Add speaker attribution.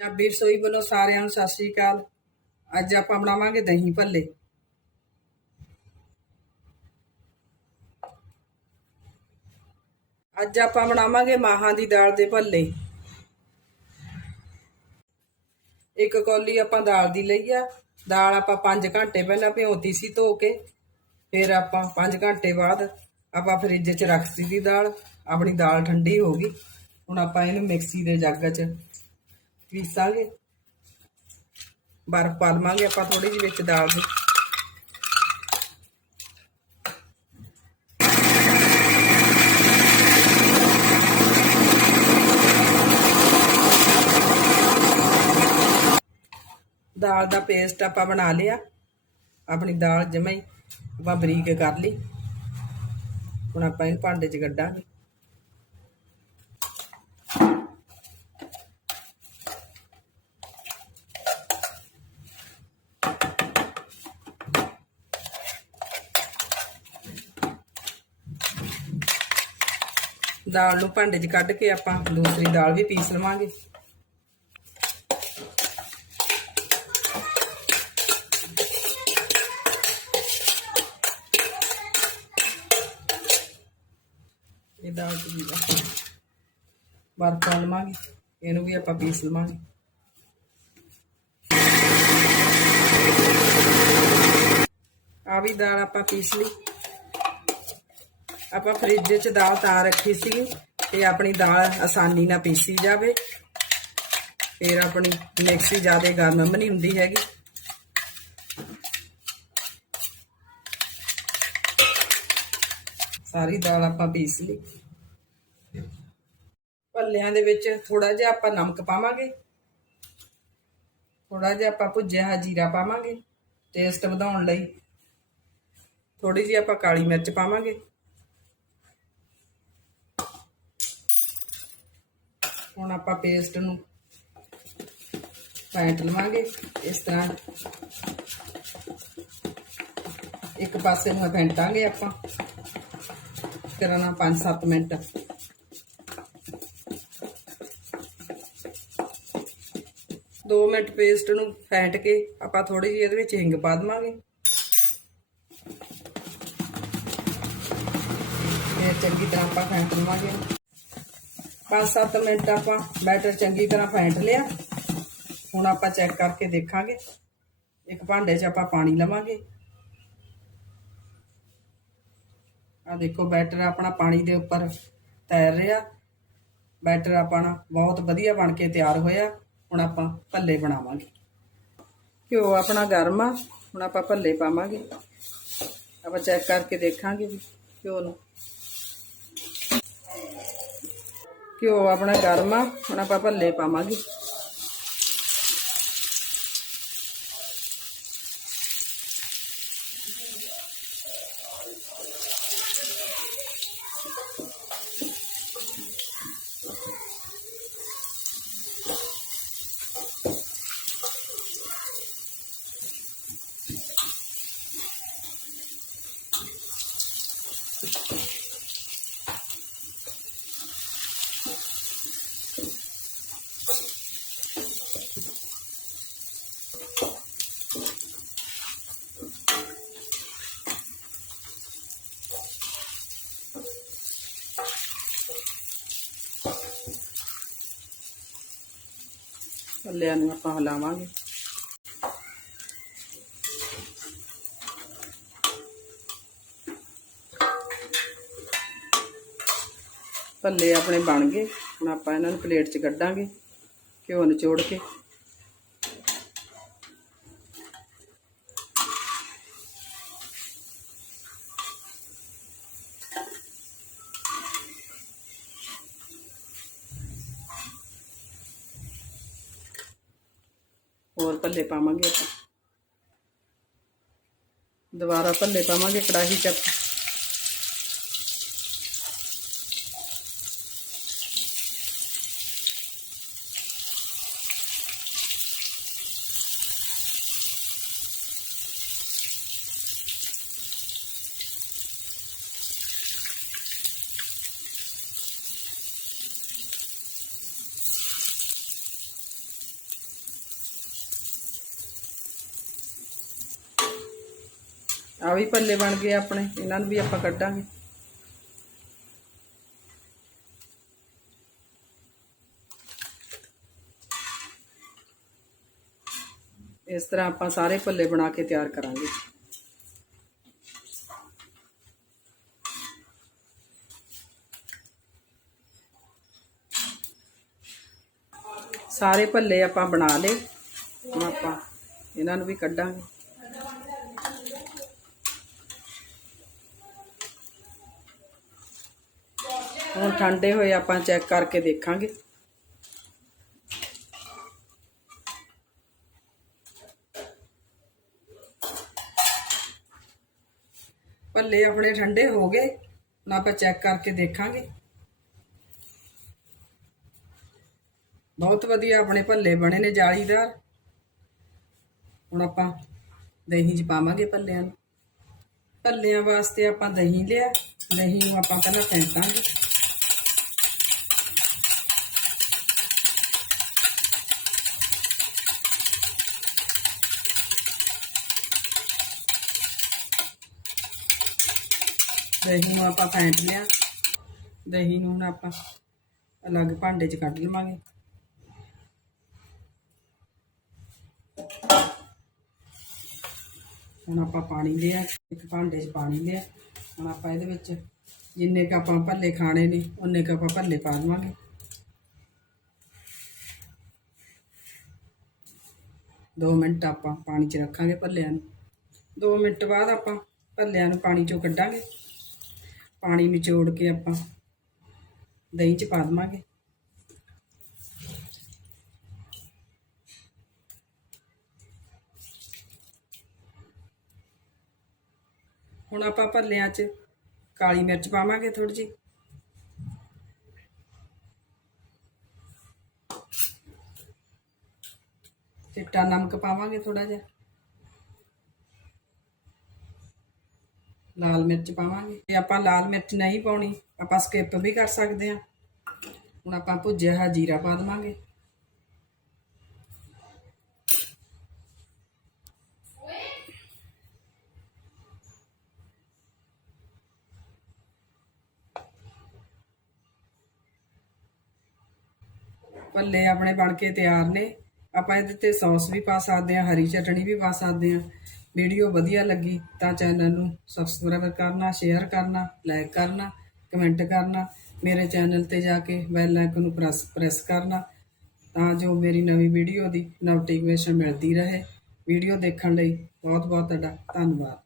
Speaker 1: ਪੰਜਾਬੀ ਰਸੋਈ ਵੱਲੋਂ ਸਾਰਿਆਂ ਨੂੰ ਸਤਿ ਸ੍ਰੀ ਅਕਾਲ। ਅੱਜ ਆਪਾਂ ਬਣਾਵਾਂਗੇ ਦਹੀਂ ਭੱਲੇ। ਅੱਜ ਆਪਾਂ ਬਣਾਵਾਂਗੇ ਮਾਹਾਂ ਦੀ ਦਾਲ ਦੇ ਭੱਲੇ। ਇੱਕ ਕੌਲੀ ਆਪਾਂ ਦਾਲ ਦੀ ਲਈ ਆ। ਦਾਲ ਆਪਾਂ 5 ਘੰਟੇ ਪਹਿਲਾਂ ਭਿਉਂਤੀ ਸੀ ਧੋ ਕੇ। ਫਿਰ ਆਪਾਂ 5 ਘੰਟੇ ਬਾਅਦ ਆਪਾਂ ਫ੍ਰਿਜ 'ਚ ਰੱਖਤੀ ਦੀ ਦਾਲ। ਆਪਣੀ ਦਾਲ ਠੰਡੀ ਹੋ ਗਈ। ਹੁਣ ਆਪਾਂ ਇਹਨੂੰ ਮਿਕਸੀ ਦੇ ਜੱਗ 'ਚ ਪੀਸਾਂਗੇ ਬਰਫ਼ ਪਾ ਲਵਾਂਗੇ ਆਪਾਂ ਥੋੜੀ ਜਿਹੀ ਵਿੱਚ ਦਾਲ ਦੇ। ਦਾਲ ਦਾ ਪੇਸਟ ਆਪਾਂ ਬਣਾ ਲਿਆ। ਆਪਣੀ ਦਾਲ ਜਮਾਂ ਹੀ ਆਪਾਂ ਬਰੀਕ ਕਰ ਲਈ। ਹੁਣ ਆਪਾਂ ਇਹਨੂੰ ਭਾਂਡੇ 'ਚ ਕੱਢਾਂਗੇ ਦਾਲ ਨੂੰ ਭਾਂਡੇ 'ਚ ਕੱਢ ਕੇ ਆਪਾਂ ਦੂਸਰੀ ਦਾਲ ਵੀ ਪੀਸ ਲਵਾਂਗੇ। ਇਹ ਦਾਲ ਚ ਵੀ ਆਪਾਂ ਲਵਾਂਗੇ, ਇਹਨੂੰ ਵੀ ਆਪਾਂ ਪੀਸ ਲਵਾਂਗੇ। ਆ ਵੀ ਦਾਲ ਆਪਾਂ ਪੀਸ ਲਈ। ਆਪਾਂ ਫ੍ਰਿਜ 'ਚ ਦਾਲ ਤਾਂ ਰੱਖੀ ਸੀ ਤੇ ਆਪਣੀ ਦਾਲ ਆਸਾਨੀ ਨਾਲ ਪੀਸੀ ਜਾਵੇ। ਫਿਰ ਆਪਣੀ ਮਿਕਸੀ ਜ਼ਿਆਦਾ ਗਰਮ ਨਹੀਂ ਹੁੰਦੀ ਹੈਗੀ। ਸਾਰੀ ਦਾਲ ਆਪਾਂ ਪੀਸ ਲਈ। ਭੱਲਿਆਂ ਦੇ ਵਿੱਚ ਥੋੜਾ ਜਿਹਾ ਆਪਾਂ ਨਮਕ ਪਾਵਾਂਗੇ। ਥੋੜਾ ਜਿਹਾ ਆਪਾਂ ਭੁੱਜਿਆ ਹੋਇਆ ਜੀਰਾ ਪਾਵਾਂਗੇ। ਟੇਸਟ ਵਧਾਉਣ ਲਈ ਥੋੜੀ ਜਿਹੀ ਆਪਾਂ ਕਾਲੀ ਮਿਰਚ ਪਾਵਾਂਗੇ। ਹੁਣ ਆਪਾਂ ਪੇਸਟ ਨੂੰ ਫੈਂਟ ਲਵਾਂਗੇ, ਇਸ ਤਰ੍ਹਾਂ। ਇੱਕ ਪਾਸੇ ਨੂੰ ਫੈਂਟਾਂਗੇ ਆਪਾਂ। ਕਰਨਾ 5-7 ਮਿੰਟ। ਦੋ ਮਿੰਟ ਪੇਸਟ ਨੂੰ ਫੈਂਟ ਕੇ ਆਪਾਂ ਥੋੜੀ ਜਿਹੀ ਇਹਦੇ ਵਿੱਚ ਹਿੰਗ ਪਾ ਦਵਾਂਗੇ। ਫਿਰ ਚੰਗੀ ਤਰ੍ਹਾਂ ਆਪਾਂ ਫੈਂਟ ਲਵਾਂਗੇ। 5-7 ਮਿੰਟ ਆਪਾਂ ਬੈਟਰ ਚੰਗੀ ਤਰ੍ਹਾਂ ਫੈਂਟ ਲਿਆ। ਹੁਣ ਆਪਾਂ ਚੈੱਕ ਕਰਕੇ ਦੇਖਾਂਗੇ। ਇੱਕ ਭਾਂਡੇ 'ਚ ਆਪਾਂ ਪਾਣੀ ਲਵਾਂਗੇ। ਆ ਦੇਖੋ, ਬੈਟਰ ਆਪਣਾ ਪਾਣੀ ਦੇ ਉੱਪਰ ਤੈਰ ਰਿਹਾ। ਬੈਟਰ ਆਪਣਾ ਬਹੁਤ ਵਧੀਆ ਬਣ ਕੇ ਤਿਆਰ ਹੋਇਆ। ਹੁਣ ਆਪਾਂ ਭੱਲੇ ਬਣਾਵਾਂਗੇ। ਘਿਓ ਆਪਣਾ ਗਰਮ ਆ। ਹੁਣ ਆਪਾਂ ਭੱਲੇ ਪਾਵਾਂਗੇ। ਆਪਾਂ ਚੈੱਕ ਕਰਕੇ ਦੇਖਾਂਗੇ ਵੀ ਘਿਓ ਨੂੰ ਘਿਓ ਆਪਣਾ ਗਰਮ ਆ ਹੁਣ ਆਪਾਂ ਭੱਲੇ ਪਾਵਾਂਗੇ। ਭੱਲਿਆਂ ਨੂੰ ਆਪਾਂ ਹਿਲਾਵਾਂਗੇ। ਭੱਲੇ ਆਪਣੇ ਬਣ ਗਏ। ਹੁਣ ਆਪਾਂ ਇਹਨਾਂ ਨੂੰ ਪਲੇਟ 'ਚ ਕੱਢਾਂਗੇ, ਘਿਓ ਨਿਚੋੜ ਕੇ ਹੋਰ ਭੱਲੇ ਪਾਵਾਂਗੇ ਆਪਾਂ। ਦੁਬਾਰਾ ਭੱਲੇ ਪਾਵਾਂਗੇ ਕੜਾਹੀ 'ਚ ਆਪਾਂ ਆ ਵੀ ਭੱਲੇ ਬਣ ਗਏ ਆਪਣੇ, ਇਹਨਾਂ ਨੂੰ ਵੀ ਆਪਾਂ ਕੱਢਾਂਗੇ। ਇਸ ਤਰ੍ਹਾਂ ਆਪਾਂ ਸਾਰੇ ਭੱਲੇ ਬਣਾ ਕੇ ਤਿਆਰ ਕਰਾਂਗੇ। ਸਾਰੇ ਭੱਲੇ ਆਪਾਂ ਬਣਾ ਲਏ, ਹੁਣ ਆਪਾਂ ਇਹਨਾਂ ਨੂੰ ਵੀ ਕੱਢਾਂਗੇ। ਹੁਣ ਠੰਡੇ ਹੋਏ ਆਪਾਂ ਚੈੱਕ ਕਰਕੇ ਦੇਖਾਂਗੇ। ਭੱਲੇ ਆਪਣੇ ਠੰਡੇ ਹੋ ਗਏ, ਹੁਣ ਆਪਾਂ ਚੈੱਕ ਕਰਕੇ ਦੇਖਾਂਗੇ। ਬਹੁਤ ਵਧੀਆ ਆਪਣੇ ਭੱਲੇ ਬਣੇ ਨੇ ਜਾਲੀਦਾਰ। ਹੁਣ ਆਪਾਂ ਦਹੀਂ 'ਚ ਪਾਵਾਂਗੇ ਭੱਲਿਆਂ ਨੂੰ। ਭੱਲਿਆਂ ਵਾਸਤੇ ਆਪਾਂ ਦਹੀਂ ਲਿਆ, ਦਹੀਂ ਨੂੰ ਆਪਾਂ ਪਹਿਲਾਂ ਫੈਂਟਾਂਗੇ। ਦਹੀਂ ਨੂੰ ਆਪਾਂ ਫੈਂਟ ਲਿਆ। ਦਹੀਂ ਨੂੰ ਹੁਣ ਆਪਾਂ ਅਲੱਗ ਭਾਂਡੇ 'ਚ ਕੱਢ ਲਵਾਂਗੇ। ਹੁਣ ਆਪਾਂ ਪਾਣੀ ਲਿਆ, ਇੱਕ ਭਾਂਡੇ 'ਚ ਪਾਣੀ ਲਿਆ। ਹੁਣ ਆਪਾਂ ਇਹਦੇ ਵਿੱਚ ਜਿੰਨੇ ਕ ਆਪਾਂ ਭੱਲੇ ਖਾਣੇ ਨੇ ਉਹਨੇ ਕ ਆਪਾਂ ਭੱਲੇ ਪਾ ਲਵਾਂਗੇ। ਦੋ ਮਿੰਟ ਆਪਾਂ ਪਾਣੀ 'ਚ ਰੱਖਾਂਗੇ ਭੱਲਿਆਂ ਨੂੰ। ਦੋ ਮਿੰਟ ਬਾਅਦ ਆਪਾਂ ਭੱਲਿਆਂ ਨੂੰ ਪਾਣੀ 'ਚੋਂ ਕੱਢਾਂਗੇ। ਪਾਣੀ ਨਿਚੋੜ ਕੇ ਆਪਾਂ ਦਹੀਂ 'ਚ ਪਾ ਦੇਵਾਂਗੇ। ਹੁਣ ਆਪਾਂ ਭੱਲਿਆਂ 'ਚ ਕਾਲੀ ਮਿਰਚ ਪਾਵਾਂਗੇ ਥੋੜੀ ਜਿਹੀ। ਚਿੱਟਾ ਨਮਕ ਪਾਵਾਂਗੇ ਥੋੜਾ ਜਿਹਾ। ਲਾਲ ਮਿਰਚ ਪਾਵਾਂਗੇ। ਜੇ ਆਪਾਂ ਲਾਲ ਮਿਰਚ ਨਹੀਂ ਪਾਉਣੀ, ਆਪਾਂ ਸਕਿਪ ਵੀ ਕਰ ਸਕਦੇ ਹਾਂ। ਹੁਣ ਆਪਾਂ ਭੁੱਜਿਆ ਹੋਇਆ ਜੀਰਾ ਪਾ ਦੇਵਾਂਗੇ। ਭੱਲੇ ਆਪਣੇ ਬਣ ਕੇ ਤਿਆਰ ਨੇ। ਆਪਾਂ ਇਹਦੇ ਤੇ ਸੌਸ ਵੀ ਪਾ ਸਕਦੇ ਹਾਂ, ਹਰੀ ਚਟਣੀ ਵੀ ਪਾ ਸਕਦੇ ਹਾਂ। ਵੀਡੀਓ ਵਧੀਆ ਲੱਗੀ ਤਾਂ ਚੈਨਲ ਨੂੰ ਸਬਸਕ੍ਰਾਈਬ ਕਰਨਾ ਸ਼ੇਅਰ ਕਰਨਾ ਲਾਈਕ ਕਰਨਾ ਕਮੈਂਟ ਕਰਨਾ, ਮੇਰੇ ਚੈਨਲ ਤੇ ਜਾ ਕੇ ਬੈਲ ਆਈਕਨ ਨੂੰ ਪ੍ਰੈਸ ਪ੍ਰੈਸ ਕਰਨਾ ਤਾਂ ਜੋ ਮੇਰੀ ਨਵੀਂ ਵੀਡੀਓ ਦੀ ਨੋਟੀਫਿਕੇਸ਼ਨ ਮਿਲਦੀ ਰਹੇ। ਵੀਡੀਓ ਦੇਖਣ ਲਈ ਬਹੁਤ ਬਹੁਤ ਤੁਹਾਡਾ ਧੰਨਵਾਦ।